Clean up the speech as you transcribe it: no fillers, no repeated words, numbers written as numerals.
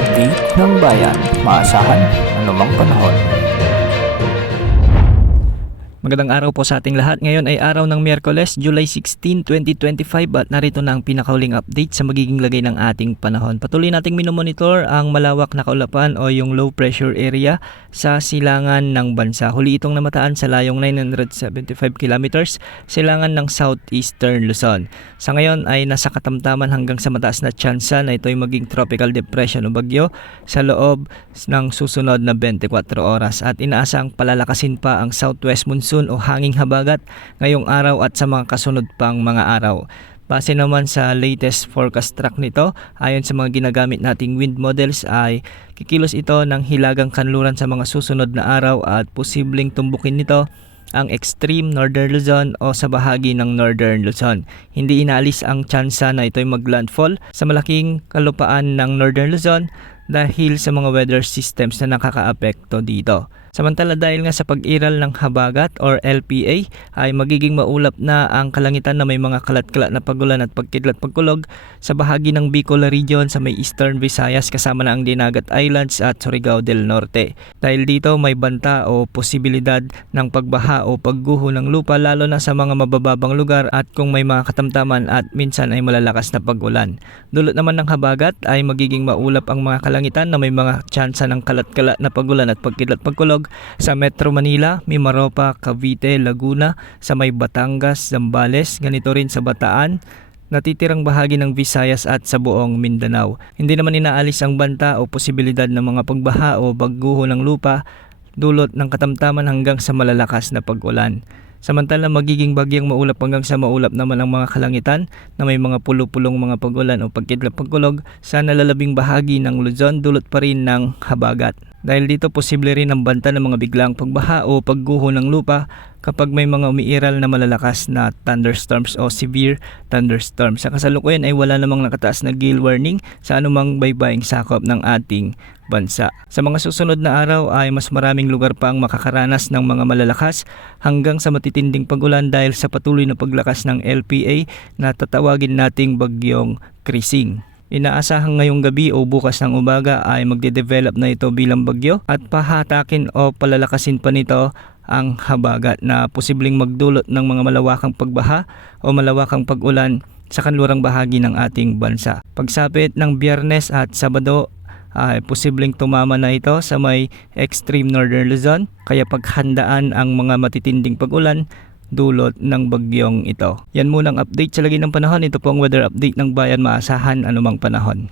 update ng bayan. Maasahan anumang panahon. Magandang araw po sa ating lahat. Ngayon ay araw ng Miyerkules, July 16, 2025 at narito na ang pinakahuling update sa magiging lagay ng ating panahon. Patuloy nating minomonitor ang malawak na kaulapan o yung low pressure area sa silangan ng bansa. Huli itong namataan sa layong 975 kilometers silangan ng southeastern Luzon. Sa ngayon ay nasa katamtaman hanggang sa mataas na tsansa na ito ay maging tropical depression o bagyo sa loob ng susunod na 24 oras at inaasang palalakasin pa ang southwest monsoon o hanging habagat ngayong araw at sa mga kasunod pang mga araw. Base naman sa latest forecast track nito, ayon sa mga ginagamit nating wind models ay kikilos ito ng hilagang kanluran sa mga susunod na araw at posibleng tumbukin nito ang extreme northern Luzon o sa bahagi ng northern Luzon. Hindi inaalis ang tsansa na ito ay maglandfall sa malaking kalupaan ng northern Luzon dahil sa mga weather systems na nakakaapekto dito. Samantala dahil nga sa pag-iral ng habagat or LPA ay magiging maulap na ang kalangitan na may mga kalat-kalat na pagulan at pagkidlat-pagkulog sa bahagi ng Bicol region sa may Eastern Visayas kasama na ang Dinagat Islands at Surigao del Norte. Dahil dito may banta o posibilidad ng pagbaha o pagguho ng lupa lalo na sa mga mabababang lugar at kung may mga katamtaman at minsan ay malalakas na pag-ulan. Dulot naman ng habagat ay magiging maulap ang mga kalangitan na may mga tsansa ng kalat-kalat na pagulan at pagkidlat-pagkulog sa Metro Manila, Mimaropa, Cavite, Laguna, sa may Batangas, Zambales, ganito rin sa Bataan, natitirang bahagi ng Visayas at sa buong Mindanao. Hindi naman inaalis ang banta o posibilidad ng mga pagbaha o bagguho ng lupa dulot ng katamtaman hanggang sa malalakas na pag-ulan. Samantala magiging bagyang maulap hanggang sa maulap naman ang mga kalangitan na may mga pulo-pulong mga pag-ulan o pagkidlat-pagkulog sa nalalabing bahagi ng Luzon dulot pa rin ng habagat. Dahil dito posible rin ang banta ng mga biglang pagbaha o pagguho ng lupa kapag may mga umiiral na malalakas na thunderstorms o severe thunderstorms. Sa kasalukuyan ay wala namang nakataas na gale warning sa anumang baybaying sakop ng ating bansa. Sa mga susunod na araw ay mas maraming lugar pa ang makakaranas ng mga malalakas hanggang sa matitinding pag-ulan dahil sa patuloy na paglakas ng LPA na tatawagin nating bagyong Krising. Inaasahan ngayong gabi o bukas ng umaga ay magde-develop na ito bilang bagyo at pahatakin o palalakasin pa nito ang habagat na posibleng magdulot ng mga malawakang pagbaha o malawakang pag-ulan sa kanlurang bahagi ng ating bansa. Pagsapit ng Biyernes at Sabado ay posibleng tumama na ito sa may extreme northern Luzon kaya paghandaan ang mga matitinding pag-ulan dulot ng bagyong ito. Yan munang update sa lagi ng panahon. Ito po ang weather update ng bayan. Maasahan anumang panahon.